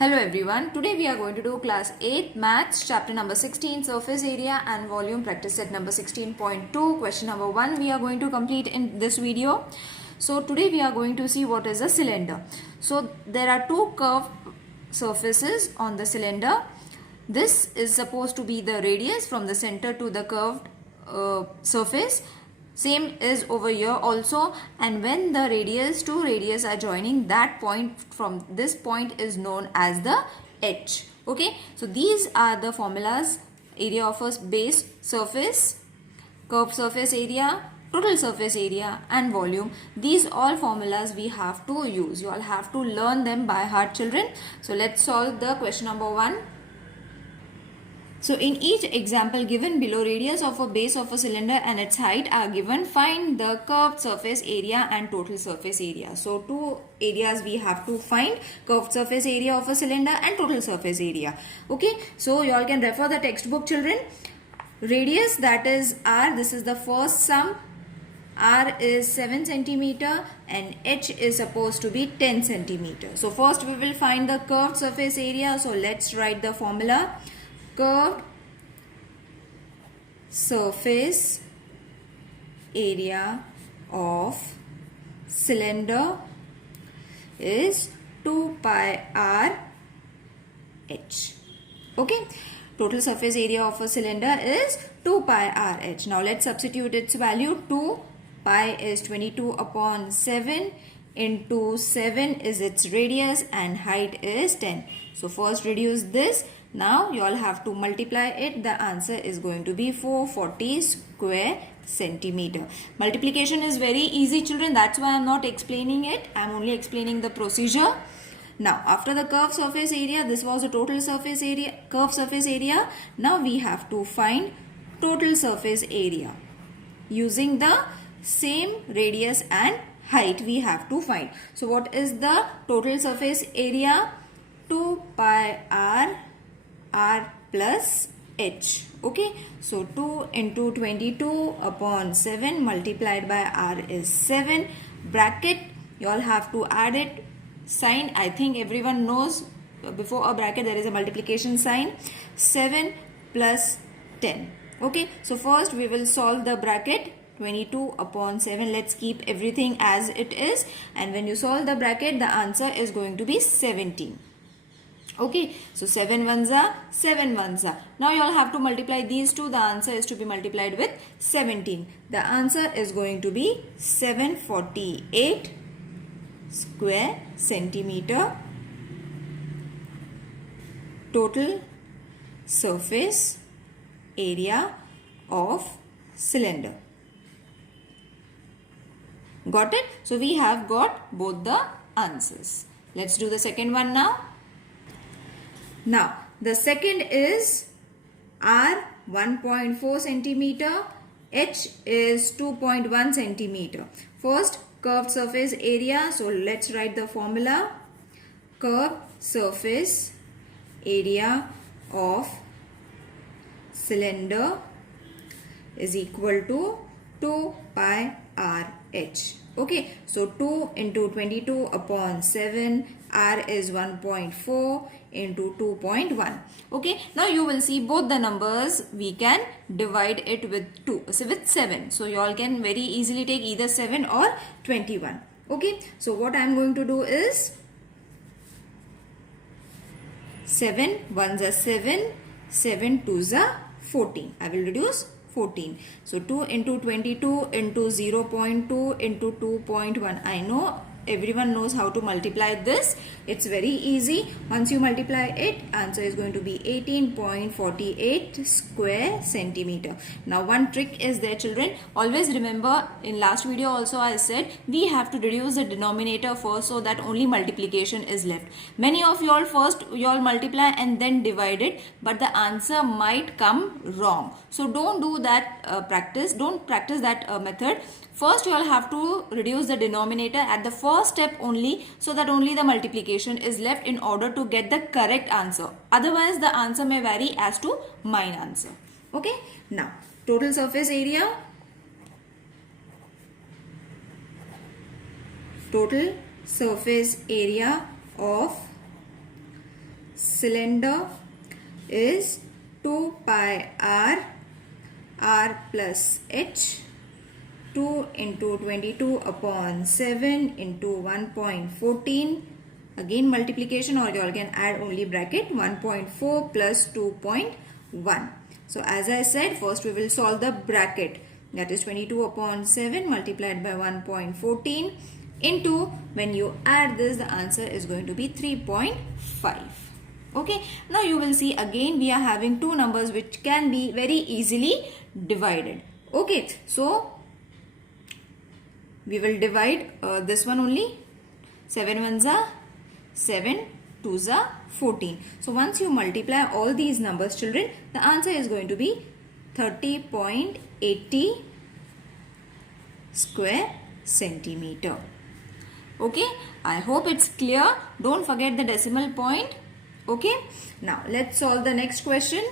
Hello everyone, today we are going to do class 8 maths chapter number 16 surface area and volume practice set number 16.2 question number 1 we are going to complete in this video. So today we are going to see what is a cylinder. So there are two curved surfaces on the cylinder. This is supposed to be the radius from the center to the curved surface. Same is over here also, and when the radius to radius are joining, that point from this point is known as the edge. Okay, so these are the formulas: area of a base surface, curved surface area, total surface area and volume. These all formulas we have to use. You all have to learn them by heart, children. So let's solve the question number 1. So in each example given below, radius of a base of a cylinder and its height are given. Find the curved surface area and total surface area. So two areas we have to find: curved surface area of a cylinder and total surface area. Okay, so you all can refer the textbook, children. Radius, that is R, this is the first sum. R is 7 centimeter and H is supposed to be 10 centimeter. So first we will find the curved surface area. So let's write the formula. Curved surface area of cylinder is 2 pi r h. Okay, total surface area of a cylinder is 2 pi r h. Now let's substitute its value. 2 pi is 22 upon 7 into 7 is its radius and height is 10. So first reduce this. Now you all have to multiply it. The answer is going to be 440 square centimeter. Multiplication is very easy, children. That's why I am not explaining it. I am only explaining the procedure. Now after the curved surface area, this was the total surface area, curved surface area. Now we have to find total surface area. Using the same radius and height we have to find. So what is the total surface area? 2 pi r plus h. Okay, so 2 into 22 upon 7 multiplied by r is 7. Bracket, you all have to add it. Sign, I think everyone knows before a bracket there is a multiplication sign. 7 plus 10. Okay, so first we will solve the bracket. 22 upon 7, let's keep everything as it is, and when you solve the bracket the answer is going to be 17. Okay, so 7 ones are 7 ones are. Now you all have to multiply these two. The answer is to be multiplied with 17. The answer is going to be 748 square centimeter total surface area of cylinder. Got it? So we have got both the answers. Let's do the second one now. Now, the second is R 1.4 centimeter, H is 2.1 centimeter. First, curved surface area. So, let's write the formula. Curved surface area of cylinder is equal to 2 pi r h. Okay, so 2 into 22 upon 7, r is 1.4 into 2.1. Okay, now you will see both the numbers we can divide it with 2, so with 7. So you all can very easily take either 7 or 21. Okay, so what I am going to do is 7 ones are 7, 7 twos are 14. I will reduce 14. So 2 into 22 into 0.2 into 2.1. I know everyone knows how to multiply this. It's very easy. Once you multiply it, answer is going to be 18.48 square centimeter. Now one trick is there, children. Always remember, in last video also I said we have to reduce the denominator first so that only multiplication is left. Many of you all first you all multiply and then divide it, but the answer might come wrong. So don't do that practice. Don't practice that method. First you all have to reduce the denominator at the first step only, so that only the multiplication is left in order to get the correct answer. Otherwise the answer may vary as to mine answer. Okay, now total surface area. Total surface area of cylinder is 2 pi r plus h. 2 into 22 upon 7 into 1.14. Again multiplication, or you all can add only bracket 1.4 plus 2.1. So as I said, first we will solve the bracket, that is 22 upon 7 multiplied by 1.14 into, when you add this, the answer is going to be 3.5. Okay, now you will see again we are having two numbers which can be very easily divided. Okay, so we will divide this one only. 7 ones are 7, 2s are 14. So once you multiply all these numbers, children, the answer is going to be 30.80 square centimeter. Okay, I hope it's clear. Don't forget the decimal point. Okay, now let's solve the next question.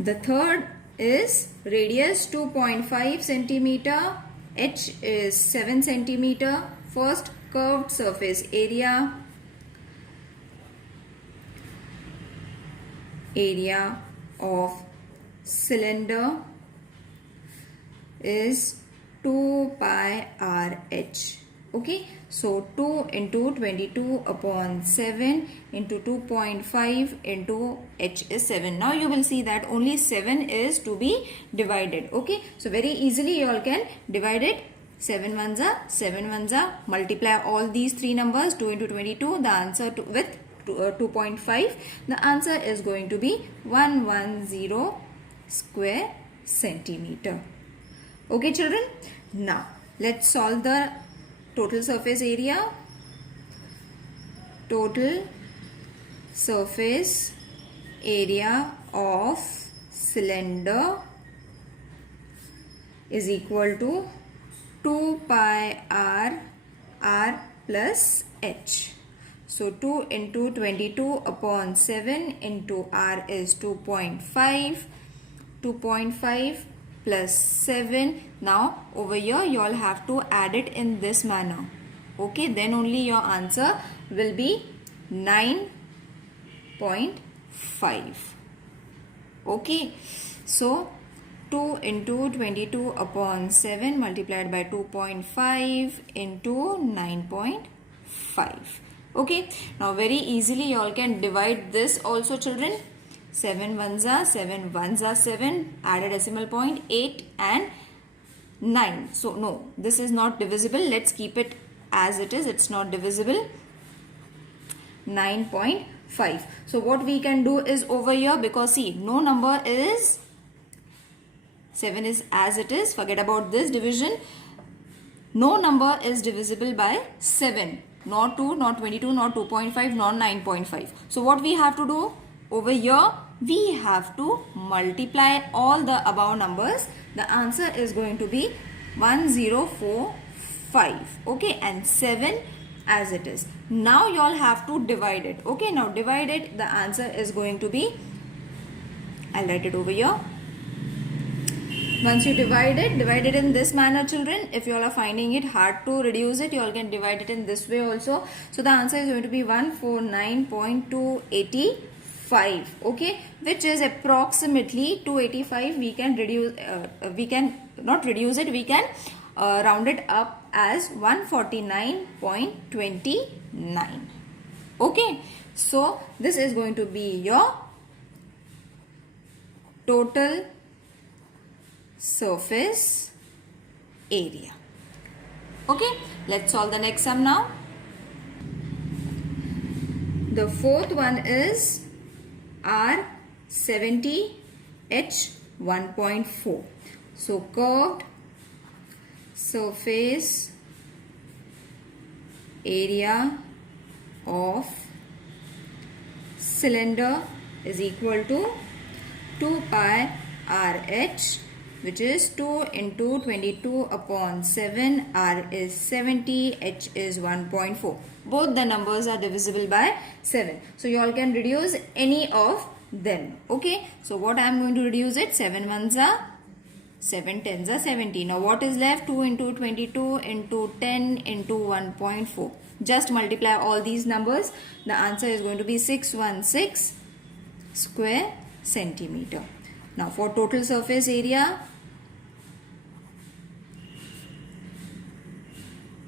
The third is radius 2.5 centimeter, h is 7 centimeter. First, curved surface area of cylinder is 2 pi rh. Okay, so 2 into 22 upon 7 into 2.5 into h is 7. Now you will see that only 7 is to be divided. Okay, so very easily you all can divide it. 7 ones are 7 ones are. Multiply all these three numbers, 2 into 22, the answer with 2.5. The answer is going to be 110 square centimeter. Okay children, now let's solve the total surface area. Total surface area of cylinder is equal to 2 pi r plus h. So 2 into 22 upon 7 into r is 2.5. 2.5 plus 7. Now over here you all have to add it in this manner. Okay, then only your answer will be 9.5. Okay, so 2 into 22 upon 7 multiplied by 2.5 into 9.5. Okay, now very easily you all can divide this also children. 7 ones are 7, ones are 7, add a decimal point, 8 and 9. So no, this is not divisible. Let's keep it as it is. It's not divisible. 9.5. So what we can do is over here, because see, no number is 7 is as it is. Forget about this division. No number is divisible by 7. Not 2, not 22, not 2.5, not 9.5. So what we have to do over here, we have to multiply all the above numbers. The answer is going to be 1045. Okay, and 7 as it is. Now you all have to divide it. Okay, now divide it. The answer is going to be, I'll write it over here. Once you divide it in this manner children. If you all are finding it hard to reduce it, you all can divide it in this way also. So the answer is going to be 149.285. Okay, which is approximately 285. We can reduce, we can not reduce it, we can round it up as 149.29. Okay, so this is going to be your total surface area. Okay, let's solve the next sum now. The fourth one is R70 H 1.4. So curved surface area of cylinder is equal to 2 pi RH, which is 2 into 22 upon 7. R is 70, H is 1.4. Both the numbers are divisible by 7. So you all can reduce any of them. Okay, so what I am going to reduce it? 7 ones are 7 10s are 70. Now what is left? 2 into 22 into 10 into 1.4. Just multiply all these numbers. The answer is going to be 616 square centimeter. Now for total surface area,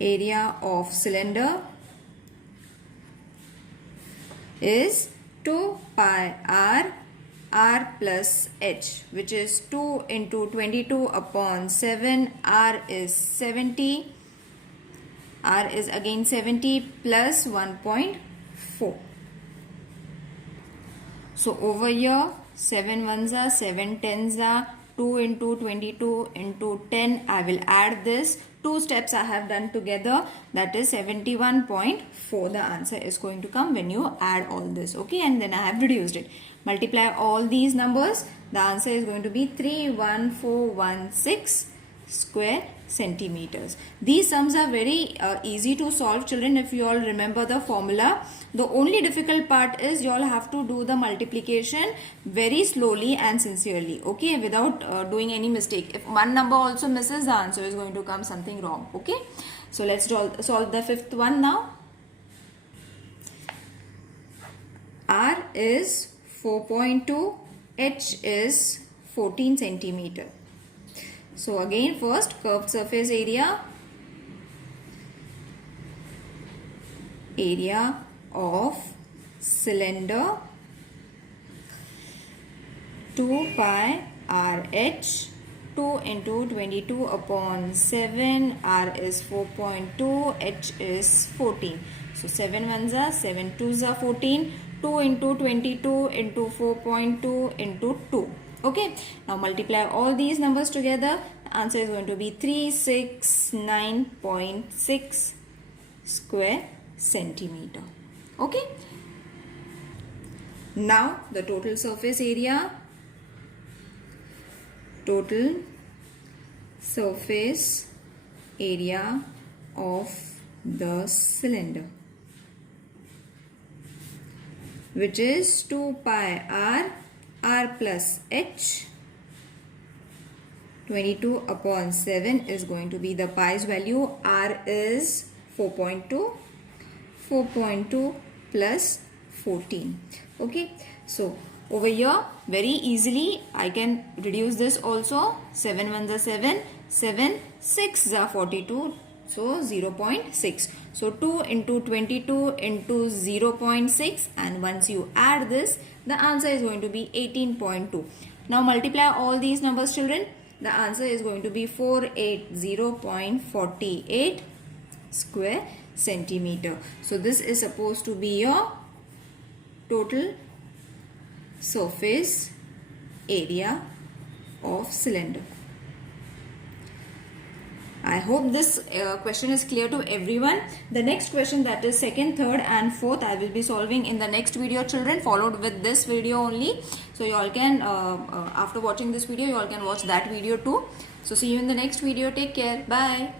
area of cylinder is 2 pi r plus h, which is 2 into 22 upon 7. R is 70. R is again 70 plus 1.4. So over here 7 ones are 7 tens are 2 into 22 into 10. I will add this. 2 steps I have done together, that is 71.4. The answer is going to come when you add all this. Okay, and then I have reduced it. Multiply all these numbers. The answer is going to be 31416 square centimeters. These sums are very easy to solve, children, if you all remember the formula. The only difficult part is you all have to do the multiplication very slowly and sincerely, okay, without doing any mistake. If one number also misses, the answer is going to come something wrong. Okay, so let's solve the fifth one now. R is 4.2, H is 14 centimeter. So again, first curved surface area, area of cylinder 2 pi RH, 2 into 22 upon 7. R is 4.2, H is 14. So 7 ones are 7 twos are 14. 2 into 22 into 4.2 into 2. Okay, now multiply all these numbers together. The answer is going to be 369.6 square centimeter. Okay, now the total surface area, total surface area of the cylinder, which is 2 pi r plus h. 22 upon 7 is going to be the pi's value. R is 4.2. 4.2 plus 14. Okay, so over here very easily I can reduce this also. 7 ones are 7, 7 6 are 42, so 0.6. So 2 into 22 into 0.6, and once you add this, the answer is going to be 18.2. Now multiply all these numbers, children. The answer is going to be 480.48 square centimeter. So this is supposed to be your total surface area of cylinder. I hope this question is clear to everyone. The next question, that is second, third and fourth, I will be solving in the next video, children, followed with this video only. So you all can, after watching this video, you all can watch that video too. So see you in the next video. Take care. Bye.